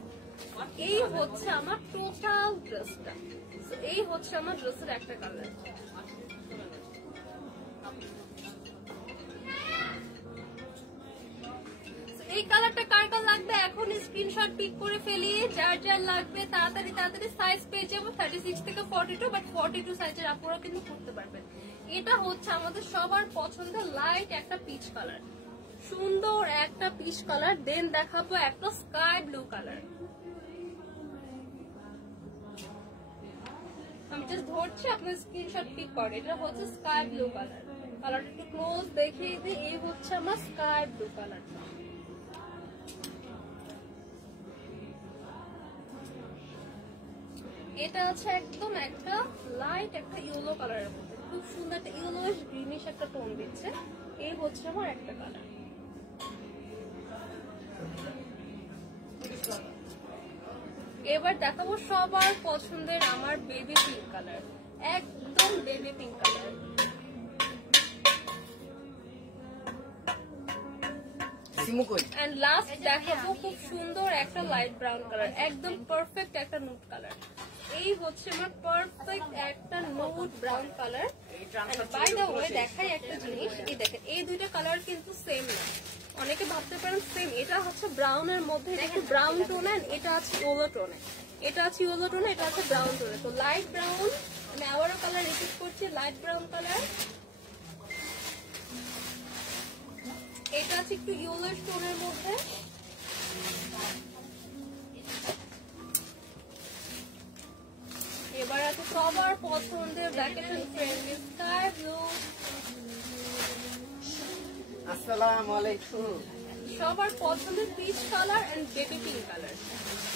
এই হচ্ছে আমার টোটাল ড্রেসটা। এই হচ্ছে আমার ড্রেসের একটা কালার। এই কালারটা কার কার লাগবে এখন স্ক্রিনশট পিক করে ফেলি, যার যার লাগবে তাড়াতাড়ি সাইজ পেয়ে যাবো 36 থেকে 42, বাট 42 সাইজের আপুরা কিন্তু করতে পারবেন। এটা হচ্ছে আমাদের সবার পছন্দের লাইট একটা পিচ কালার, সুন্দর একটা পিচ কালার। দেন দেখাবো একটা স্কাই ব্লু কালার। আমি জাস্ট ধরছি, আপনার স্ক্রিনশট পিক করে। এটা হচ্ছে স্কাই ব্লু কালার, কালারটা একটু ক্লোজ দেখিয়ে দিই। এই হচ্ছে আমার স্কাই ব্লু কালারটা। এটা আছে একদম একটা লাইট একটা ইয়েলো কালারের মধ্যে, খুব সুন্দর একটা ইয়েলোইশ গ্রিনিশ একটা টোন দিচ্ছে। এই হচ্ছে আমার একটা কালার। এবার দেখাবো সবার পছন্দের আমার বেবি পিঙ্ক কালার, একদম baby pink colour. And last দেখাবো খুব সুন্দর একটা লাইট ব্রাউন কালার, একদম পারফেক্ট একটা নুড কালার। এই হচ্ছে আমার পারফেক্ট একটা nude brown colour. By the way দেখাই একটা জিনিস, এই দেখেন এই দুইটা কালার কিন্তু সেম না। অনেকে ভাবতে পারেন সেম, এটা হচ্ছে ব্রাউনের মধ্যে একটু ব্রাউন টোনে, এটা আছে ইয়েলো টোনে, এটা আছে ইয়েলো টোনে, এটা আছে ব্রাউন টোনে। তো লাইট ব্রাউন, আমি আবারও কালার রিপিট করছি, লাইট ব্রাউন কালার। এটা আছে একটু ইয়েলোইশ টোনের মধ্যে। এবার আছে সবার পছন্দের ভ্যাকেশন ফ্রেন্ডলি স্কাই ব্লু। আসসালামু আলাইকুম। সবার পছন্দের peach colour and baby pink colour.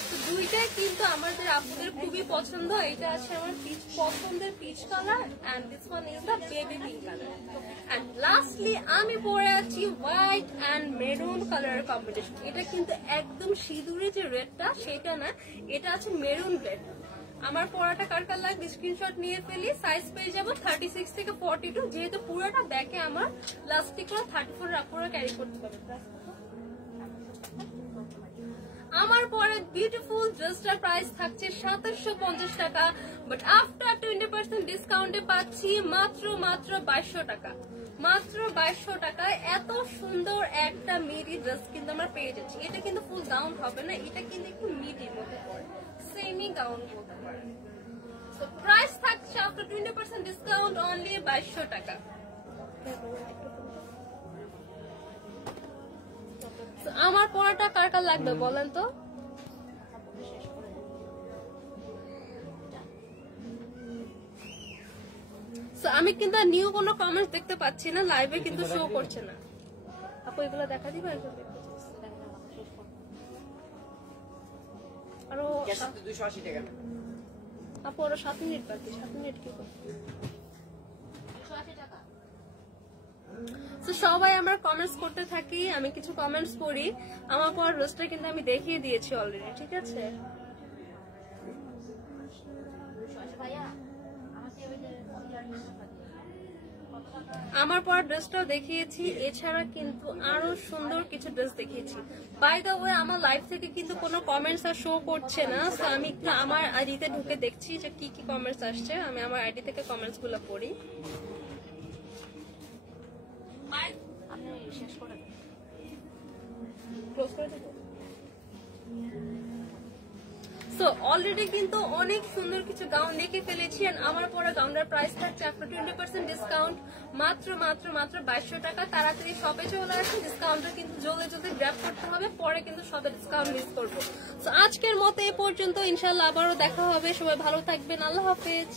তো দুইটাই কিন্তু আমাদের আপুদের খুবই পছন্দ। এটা আছে আমার পছন্দের peach colour and this one is the baby pink colour. And lastly আমি পরে আছি হোয়াইট এন্ড মেরুন কালারের কম্বিনেশন। এটা কিন্তু একদম সিঁদুরে যে রেডটা সেটা না, এটা আছে মেরুন রেড। আমার পরাটা কার কার লাগবে স্ক্রিনশট নিয়ে ফেলি, সাইজ পেয়ে যাবো 36 থেকে 42, যেহেতু পুরোটা ব্যাকে আমার লাস্টিক 34 এর আপুরা ক্যারি করতে পারবে। আমার পরে বিউটিফুল ড্রেসটার প্রাইস থাকছে 2750 টাকা, বাট আফটার 20% ডিসকাউন্টে পাচ্ছি মাত্র 2200 টাকা। মাত্র 2200 টাকায় এত সুন্দর একটা মিডি ড্রেস কিন্তু আমরা পেয়ে যাচ্ছি। এটা কিন্তু ফুল গাউন হবে না, এটা কিন্তু একটু মিডির মধ্যে পড়ে, সেমি গাউন বলতে পারেন। সো প্রাইস থাকছে আফটার 20% ডিসকাউন্ট অনলি 2200 টাকা। আমার পরাটা কার কার লাগবে বলেন তো? আমি কিন্তু নিউ কোনো কমেন্টস দেখতে পাচ্ছি না, লাইভে কিন্তু শো করছে না। আপু এগুলো দেখা দিবে আরো 280 টাকা। আপু আরো 7 মিনিট বাকি, 7 মিনিট কি করব? 280 টাকা। তো সবাই আমরা কমেন্টস করতে থাকি, আমি কিছু কমেন্টস পড়ি। আমার পর রোস্টটা কিন্তু আমি দেখিয়ে দিয়েছি অলরেডি, ঠিক আছে? ভাইয়া আমাকে আমার পরা ড্রেসটাও দেখিয়েছি, এছাড়া কিন্তু আরো সুন্দর কিছু ড্রেস দেখিয়েছি। বাই দ্য ওয়ে আমার লাইভ থেকে কিন্তু কোনো কমেন্টস আর শো করছে না, সো আমি একটু আমার আইডিতে ঢুকে দেখছি যে কি কি কমেন্টস আসছে। আমি আমার আইডি থেকে কমেন্টস গুলো পড়ি। আপনি শেষ করে দেন। ক্লোজ করে দেবো। সো অলরেডি কিন্তু অনেক সুন্দর কিছু গাউন দেখে ফেলেছি। আর আমার পরা গাউনের প্রাইস থাকছে আফটার 20% ডিসকাউন্ট মাত্র মাত্র মাত্র 2200 টাকা। তাড়াতাড়ি শপে চলে আসুন, ডিসকাউন্টটা কিন্তু জলদি জলদি গ্র্যাব করতে হবে, পরে কিন্তু শপে ডিসকাউন্ট মিস করবো। সো আজকের মতো এই পর্যন্ত, ইনশাল্লাহ আবারও দেখা হবে। সবাই ভালো থাকবেন, আল্লাহ হাফেজ।